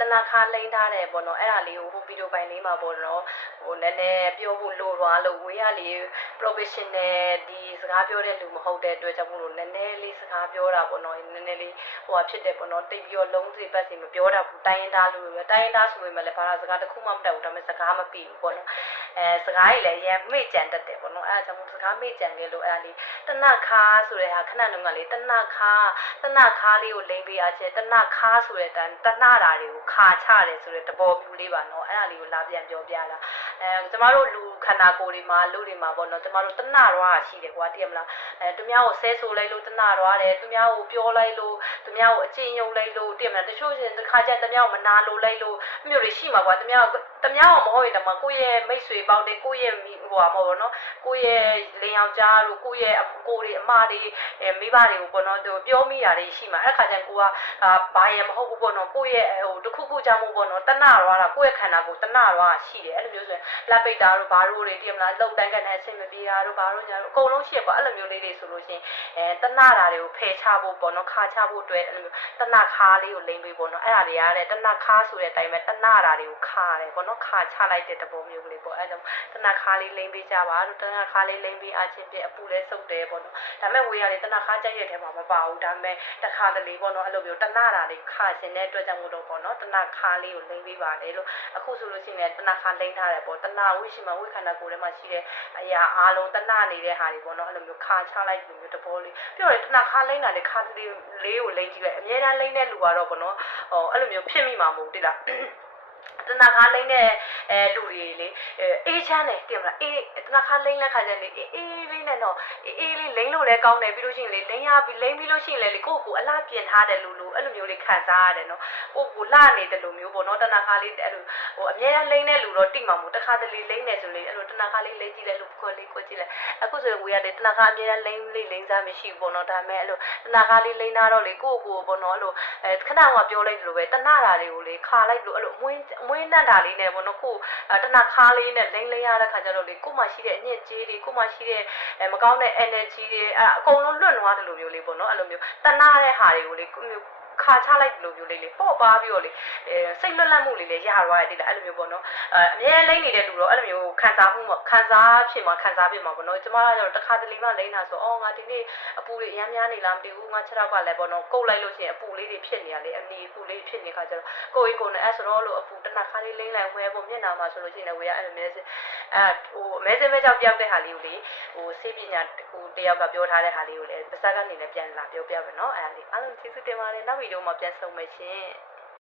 တနခါလိမ့်ထားတယ်ပေါ့နော်အဲ့ဒါလေးကိုဟိုဗီဒီယိုပိုင်းလေးမှာပေါ့နော်ဟိုနည်းနည်းပြောဖို့လိုသွားလို့ဝေးရလေး professional ဒီစကားပြောတဲ့လူမဟုတ်တဲ့အတွက်ကြောင့်မို့လို့နည်းနည်းလေးစကားပြောတာပေါ့နော်နည်းနည်းလေးဟိုဖြစ်တယ်ပေါ့နော်တိတ်ပြီးတော့လုံးစီပတ်စီမပြောတတ်ဘူးတိုင်းရင်းသားလူတွေတိုင်းရင်းသားဆိုပေမဲ့လည်းဘာသာစကားတစ်ခုမှမတတ်ဘူးဒါပေမဲ့စကားမပြီးဘူးပေါ့နော်စကားကြီးလည်းရမ်းမေ့ကြံတတ်တယ်ပေါ့နော်အဲ့ဒါကြောင့်မို့စကားမေ့ကြံခဲ့လို့အဲ့ဒါလေးတနခါဆိုတဲ့ဟာခဏတုန်းကလေတနခါလေးကိုလိမ့်ပေးရချေတနခါဆိုတဲ့အတိုင်းတနတာတွေကိုခါချတယ်ဆိုတဲ့တဘောပြူလေးပါနော်အဲ့ဒါလေးကိုလာပြန်ပြောပြလာကျမတို့လူခန္ဓာကိုယ်တွေမှာလူတွေမှာပေါ့နော်ကျမတို့တနရွာရှိတယ်ကွာတည်မလားသူများကိုဆဲဆိုလိုက်လို့တနရွာတယ်သူများကိုပြောလိုက်လို့သူများကိုအကျဉ်းယုံလိုက်လို့တည်မလားတချို့ရှင်တစ်ခါကျသူများကိုမနာလိုလိုက်လို့မျိုးတွေရှိမှာကွာသူများကိုမဟုတ်ရင်တော့ကိုယ့်ရဲ့မိတ်ဆွေပေါင်းတဲ့ကိုယ့်ရဲ့ဟိုဟာမဟုတ်နော်ကိုယ့်ရဲ့လင်ယောက်ျားတို့ကိုယ့်ရဲ့ကိုတွေအမတွေမိဘတွေကိုပေါ့နော်သူပြောမိတာတွေရှိမှာအဲ့ခါကျရင်ကိုကဘာရမဟုတ်ဘူးပေါ့နော်ကိုယ့်ရဲ့ဟိုတစ်ခုခုကြောင့်မို့ပေါ့နော်တနရွာတာကိုယ့်ရဲ့ခန္ဓာကိုယ်တနရွာရှိတယ်အဲ့လိုမျိုးဆိုရင်လက်ပိတ်တာတို့ဘာတို့တွေတည်မလားလှုပ်တိုင်းကနေအဆင်မပြေတာတို့ဘာတို့ညာတို့အကုန်လုံးရှိရပေါ့အဲ့လိုမျိုးလေးတွေဆိုလို့ရှိရင်တနတာတွေကိုဖယ်ချဖို့ပေါ့နော်ခါချဖို့အတွက်အဲ့လိုမျိုးတနခါလေးကိုလိမ့်ပေးပေါ့နော်အဲ့ဒါတွေရတဲ့တနခါဆိုတဲ့အတိုင်းပဲတနတာတွေကိုခါတယ်ပေါ့နော်ခါချလိုက်တဲ့တပုံမျိုးလေးပေါ့အဲ့ဒါတနခါလေးလိမ့်ပေးကြပါတို့တနခါလေးလိမ့်ပေးအချင်းပြအပူလဲစုပ်တယ်ပေါ့နော်ဒါပေမဲ့ဝေးရတယ်တနခါကြိုက်ရတဲ့ထဲမှာမပါဘူးဒါပေမဲ့တခါတလေပေါ့နော်အဲ့လိုမျိုးတနတာတွေခါရှင်တဲ့အတွက်ကြောင့်မို့လို့ပေါ့နော်တနခါလေးကိုလိမ့်ပေးပါတယ်လို့အခုဆိုလို့ရှိရင်တနခါလိမ့်ထားတယ်ပေါ့တနဝိရှိမှာဝိခန္ဓာကိုယ်ထဲမှာရှိတဲ့အရာအားလုံးတနနေတဲ့ဟာတွေပေါ့နော်အဲ့လိုမျိုးခါချလိုက်ပြီးမျိုးတဘောလေးပြောရတနခါလိမ့်တာလေခါတလေလေးကိုလိမ့်ကြည့်လိုက်အများအားလိမ့်တဲ့လူကတော့ပေါ့နော်အဲ့လိုမျိုးဖြစ်မိမှာမဟုတ်တိလားတနခါလိမ့်တဲ့လူတွေလေအေးချမ်းတယ်တင်မလားအေးတနခါလိမ့်လက်ခါကျလေအေးလေးနဲ့တော့အေးလေးလိမ့်လို့လည်းကောင်းတယ်ပြီးလို့ရှိရင်လေလိမ့်ရပြီးလိမ့်ပြီးလို့ရှိရင်လေကိုယ့်ကိုအလားပြင်ထားတယ်လို့အဲ့လိုမျိုးလေးခံစားရတယ်နော်ကိုယ့်ကိုလှနေတယ်လို့မျိုးပေါ့နော်တနခါလေးအဲ့လိုဟိုအများအားလိမ့်တဲ့လူတော့တိမှာမို့တခါတလေလိမ့်နေဆိုလေအဲ့လိုတနခါလေးလိမ့်ကြည့်လိုက်လို့ခွက်လေးကိုကြည့်လိုက်အခုဆိုရင်ဝေရတယ်တနခါအများအားလိမ့်စားမရှိဘူးပေါ့နော်ဒါပေမဲ့အဲ့လိုတနခါလေးလိမ့်တော့လေကိုယ့်ကိုပေါ့နော်အဲ့လိုခဏကပြောလိုက်တယ်လို့ပဲတနတာတွေကိုလေခါလိုက်လို့အဲ့လိုအမွှေးနှက်တာလေးနဲ့ပေါ့နော်ကိုတနခါလေးနဲ့လိမ့်ရတဲ့ခါကျတော့လေကိုမှရှိတဲ့အညစ်အကြေးတွေကိုမှရှိတဲ့မကောင်းတဲ့ energy တွေအကုန်လုံးလွတ်သွားတယ်လို့မျိုးလေးပေါ့နော်အဲ့လိုမျိုးတနတဲ့ဟာတွေကိုလေခါချလိုက်လို့မျိုးလေးပေါ့ပါပြီးတော့လေစိတ်လွတ်လပ်မှုလေးလည်းရသွားတယ်တိလားအဲ့လိုမျိုးပေါ့နော်အများလိမ့်နေတဲ့လူတော့အဲ့လိုမျိုးခံစားဖြစ်မှာပေါ့နော်ကျမကတော့တစ်ခါတလေမှလိမ့်တာဆိုငါဒီနေ့အပူတွေအများများနေလားမသိဘူးငါ6ကလည်းပေါ့နော်ကုတ်လိုက်လို့ရှိရင်အပူလေးတွေဖြစ်နေရလေအနီအပူလေးဖြစ်နေခါကျတော့ကိုယ်နဲ့အဲ့ဆိုတော့လို့အပူတစ်နခါလေးလိမ့်လိုက်ဝဲဖို့မျက်နှာမှာဆိုလို့ရှိရင်ဝေးရအဲ့လိုမျိုးဟိုအမဲစင်းမဲကြောက်ပြောက်တဲ့ဟာလေးကိုလေဟိုစေးပညာဟိုတယောက်ကပြောထားတဲ့ဟာလေးကိုလည်းပါစက်ကနေလည်းပြန်လာပြောပြမယ်နော်အဲ့ဒါလေးအားလုံးကျေးဇူးတင်ပါတယ်နောက်ဗီဒီယိုမှာပြန်ဆုံမယ်ရှင်